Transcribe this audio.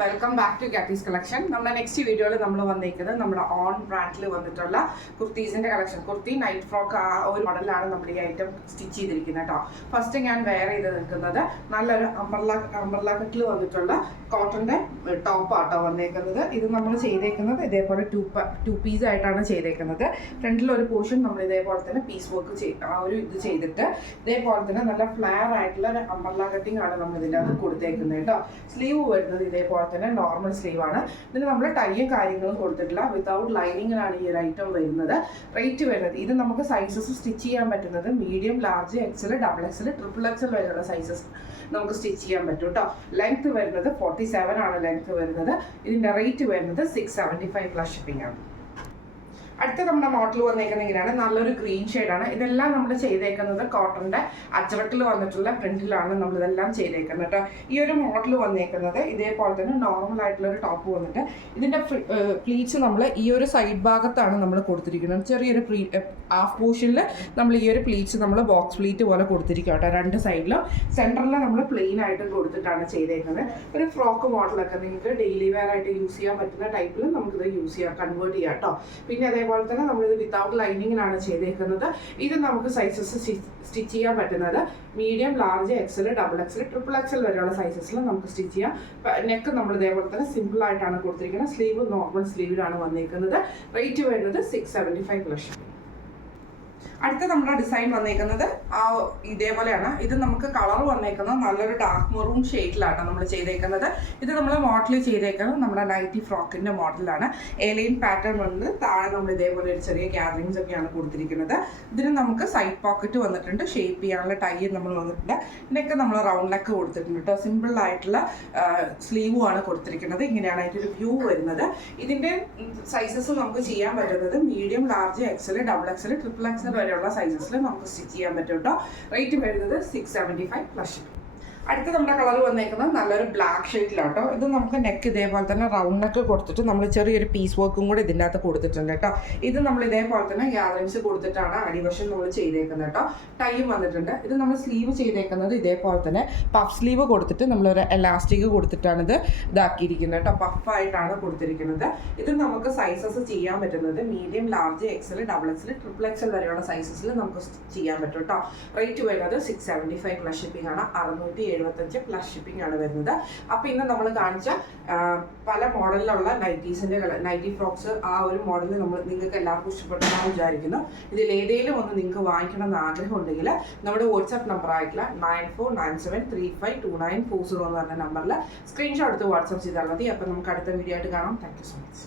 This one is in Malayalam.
Welcome back to Katie's collection. നമ്മുടെ നെക്സ്റ്റ് വീഡിയോയിൽ നമ്മൾ വന്നിരിക്കുന്നത് നമ്മുടെ ഓൺ ബ്രാൻഡിൽ വന്നിട്ടുള്ള കുർത്തീസിന്റെ കളക്ഷൻ. കുർത്തി നൈറ്റ് ഫ്രോക്ക് ആ ഒരു മോഡലാണ് നമ്മൾ ഈ ഐറ്റം സ്റ്റിച്ച് ചെയ്തിരിക്കുന്നത് കേട്ടോ. ഫസ്റ്റ് ഞാൻ വെയർ ചെയ്ത് നിൽക്കുന്നത് നല്ലൊരു അംബർല കട്ടിൽ വന്നിട്ടുള്ള കോട്ടന്റെ ടോപ്പ് ആട്ടോ വന്നേക്കുന്നത്. ഇത് നമ്മൾ ചെയ്തേക്കുന്നത് ഇതേപോലെ ടു പീസ് ആയിട്ടാണ് ചെയ്തേക്കുന്നത്. ഫ്രണ്ടിൽ ഒരു പോർഷൻ നമ്മൾ ഇതേപോലെ തന്നെ പീസ് വർക്ക് ആ ഒരു ഇത് ചെയ്തിട്ട് ഇതേപോലെ തന്നെ നല്ല ഫ്ലെയർ ആയിട്ടുള്ള ഒരു അംബർല കട്ടിംഗ് ആണ് നമ്മൾ ഇതിൻ്റെ അത് കൊടുത്തേക്കുന്നത് കേട്ടോ. സ്ലീവ് വരുന്നത് ഇതേപോലെ തന്നെ നോർമൽ സ്ലീവ് ആണ്. ഇതിന് നമ്മൾ ടൈയും കാര്യങ്ങളും കൊടുത്തിട്ടില്ല, വിത്തൗട്ട് ലൈനിങ്ങിലാണ് ഈ ഒരു ഐറ്റം വരുന്നത്. റേറ്റ് വരുന്നത് ഇത് നമുക്ക് സൈസസ് സ്റ്റിച്ച് ചെയ്യാൻ പറ്റുന്നത് medium, large, XL, double XL, triple XL വരെയുള്ള സൈസസ് നമുക്ക് സ്റ്റിച്ച് ചെയ്യാൻ പറ്റും കേട്ടോ. ലെങ്ത് വരുന്നത് 47 ആണ് ലെങ്ത് വരുന്നത്. ഇതിൻ്റെ റേറ്റ് വരുന്നത് 675 പ്ലസ് ഷിപ്പിംഗ് ആണ്. അടുത്ത നമ്മുടെ മോഡൽ വന്നേക്കുന്നത് ഇങ്ങനെയാണ്, നല്ലൊരു ഗ്രീൻ ഷെയ്ഡാണ്. ഇതെല്ലാം നമ്മൾ ചെയ്തേക്കുന്നത് കോട്ടന്റെ അച്ചടക്കിൽ വന്നിട്ടുള്ള പ്രിന്റിലാണ് നമ്മൾ ഇതെല്ലാം ചെയ്തേക്കുന്നത് കേട്ടോ. ഈ ഒരു മോഡൽ വന്നേക്കുന്നത് ഇതേപോലെ തന്നെ നോർമൽ ആയിട്ടുള്ള ഒരു ടോപ്പ് വന്നിട്ട് ഇതിന്റെ പ്ലീറ്റ്സ് നമ്മൾ ഈ ഒരു സൈഡ് ഭാഗത്താണ് നമ്മൾ കൊടുത്തിരിക്കുന്നത്. ചെറിയൊരു ഹാഫ് പോർഷനിൽ നമ്മൾ ഈ ഒരു പ്ലീറ്റ്സ് നമ്മൾ ബോക്സ് പ്ലീറ്റ് പോലെ കൊടുത്തിരിക്കുക കേട്ടോ. രണ്ട് സൈഡിലും സെൻറ്ററിൽ നമ്മൾ പ്ലെയിൻ ആയിട്ട് കൊടുത്തിട്ടാണ് ചെയ്തേക്കുന്നത്. ഒരു ഫ്രോക്ക് മോഡലൊക്കെ നിങ്ങൾക്ക് ഡെയിലി വെയർ ആയിട്ട് യൂസ് ചെയ്യാൻ പറ്റുന്ന ടൈപ്പിൽ നമുക്കിത് യൂസ് ചെയ്യാം, കൺവേർട്ട് ചെയ്യാം കേട്ടോ. പിന്നെ അതേപോലെ തന്നെ നമ്മളിത് വിത്തൗട്ട് ലൈനിങ്ങിലാണ് ചെയ്തേക്കുന്നത്. ഇത് നമുക്ക് സൈസസ് സ്റ്റിച്ച് ചെയ്യാൻ പറ്റുന്നത് medium, large, XL, double XL, triple XL വരെയുള്ള സൈസസിൽ നമുക്ക് സ്റ്റിച്ച് ചെയ്യാം. നെക്ക് നമ്മൾ ഇതേപോലെ തന്നെ സിമ്പിൾ ആയിട്ടാണ് കൊടുത്തിരിക്കുന്നത്. സ്ലീവ് നോർമൽ സ്ലീവിലാണ് വന്നിരിക്കുന്നത്. റേറ്റ് വരുന്നത് 675 പ്ലസ്. അടുത്ത നമ്മുടെ ഡിസൈൻ വന്നേക്കുന്നത് ഇതേപോലെയാണ്. ഇത് നമുക്ക് കളർ വന്നേക്കുന്നത് നല്ലൊരു ഡാർക്ക് മെറൂൺ ഷെയ്ഡിലാണ് നമ്മൾ ചെയ്തേക്കുന്നത്. ഇത് നമ്മൾ മോഡൽ ചെയ്തേക്കുന്നത് നമ്മുടെ നൈറ്റി ഫ്രോക്കിന്റെ മോഡലാണ്. എലൈൻ പാറ്റേൺ വന്ന് താഴെ നമ്മൾ ഇതേപോലെ ഒരു ചെറിയ ഗ്യാദറിങ്സ് ഒക്കെയാണ് കൊടുത്തിരിക്കുന്നത്. ഇതിന് നമുക്ക് സൈഡ് പോക്കറ്റ് വന്നിട്ടുണ്ട്, ഷേപ്പ് ചെയ്യാനുള്ള ടൈ നമ്മൾ വന്നിട്ടുണ്ട്. ഇതിനൊക്കെ നമ്മൾ റൗണ്ട് നെക്ക് കൊടുത്തിട്ടുണ്ട് കേട്ടോ. സിമ്പിൾ ആയിട്ടുള്ള സ്ലീവും ആണ് കൊടുത്തിരിക്കുന്നത്. ഇങ്ങനെയാണ് അതിൻ്റെ ഒരു വ്യൂ വരുന്നത്. ഇതിന്റെ സൈസസ് നമുക്ക് ചെയ്യാൻ പറ്റുന്നത് medium, large, XL, double XL, triple XL വരെയുള്ള സൈസസിൽ നമുക്ക് സ്റ്റിച്ച് ചെയ്യാൻ പറ്റും കേട്ടോ. റേറ്റ് വരുന്നത് 675 പ്ലസ്. അടുത്ത നമ്മുടെ കളർ വന്നേക്കുന്നത് നല്ലൊരു ബ്ലാക്ക് ഷെയ്ഡിലാട്ടോ. ഇത് നമുക്ക് നെക്ക് ഇതേപോലെ തന്നെ റൗണ്ട് നെക്ക് കൊടുത്തിട്ട് നമ്മൾ ചെറിയൊരു പീസ് വർക്കും കൂടെ ഇതിൻ്റെ അകത്ത് കൊടുത്തിട്ടുണ്ട് കേട്ടോ. ഇത് നമ്മൾ ഇതേപോലെ തന്നെ ഗ്യാദറിങ്സ് കൊടുത്തിട്ടാണ് അടിവശം നമ്മൾ ചെയ്തേക്കുന്നത് കേട്ടോ. ടൈം വന്നിട്ടുണ്ട്. ഇത് നമ്മൾ സ്ലീവ് ചെയ്തേക്കുന്നത് ഇതേപോലെ തന്നെ പഫ് സ്ലീവ് കൊടുത്തിട്ട് നമ്മളൊരു എലാസ്റ്റിക് കൊടുത്തിട്ടാണ് ഇത് ഇതാക്കിയിരിക്കുന്നത് കേട്ടോ. പഫായിട്ടാണ് കൊടുത്തിരിക്കുന്നത്. ഇത് നമുക്ക് സൈസസ് ചെയ്യാൻ പറ്റുന്നത് medium, large, XL, double XL, triple XL വരെയുള്ള സൈസസിൽ നമുക്ക് ചെയ്യാൻ പറ്റും കേട്ടോ. റേറ്റ് വരുന്നത് 675 പ്ലസ് ഷിപ്പിംഗ് ആണ്. 675 പ്ലസ് ഷിപ്പിംഗ് ആണ് വരുന്നത്. അപ്പോൾ ഇന്ന് നമ്മൾ കാണിച്ച പല മോഡലിലുള്ള നൈറ്റി ഫ്രോക്സ് ആ ഒരു മോഡലിൽ നിങ്ങൾക്ക് എല്ലാവർക്കും ഇഷ്ടപ്പെട്ടെന്ന് വിചാരിക്കുന്നു. ഇതിൽ ഏതെങ്കിലും ഒന്ന് നിങ്ങൾക്ക് വാങ്ങിക്കണം എന്ന് ആഗ്രഹം ഉണ്ടെങ്കിൽ നമ്മുടെ വാട്സാപ്പ് നമ്പർ ആയിട്ടുള്ള 9497352940 എന്ന് പറഞ്ഞ നമ്പറിൽ സ്ക്രീൻഷോട്ട് എടുത്ത് വാട്സാപ്പ് ചെയ്താൽ മതി. അപ്പോൾ നമുക്ക് അടുത്ത വീഡിയോ ആയിട്ട് കാണാം. Thank you so much.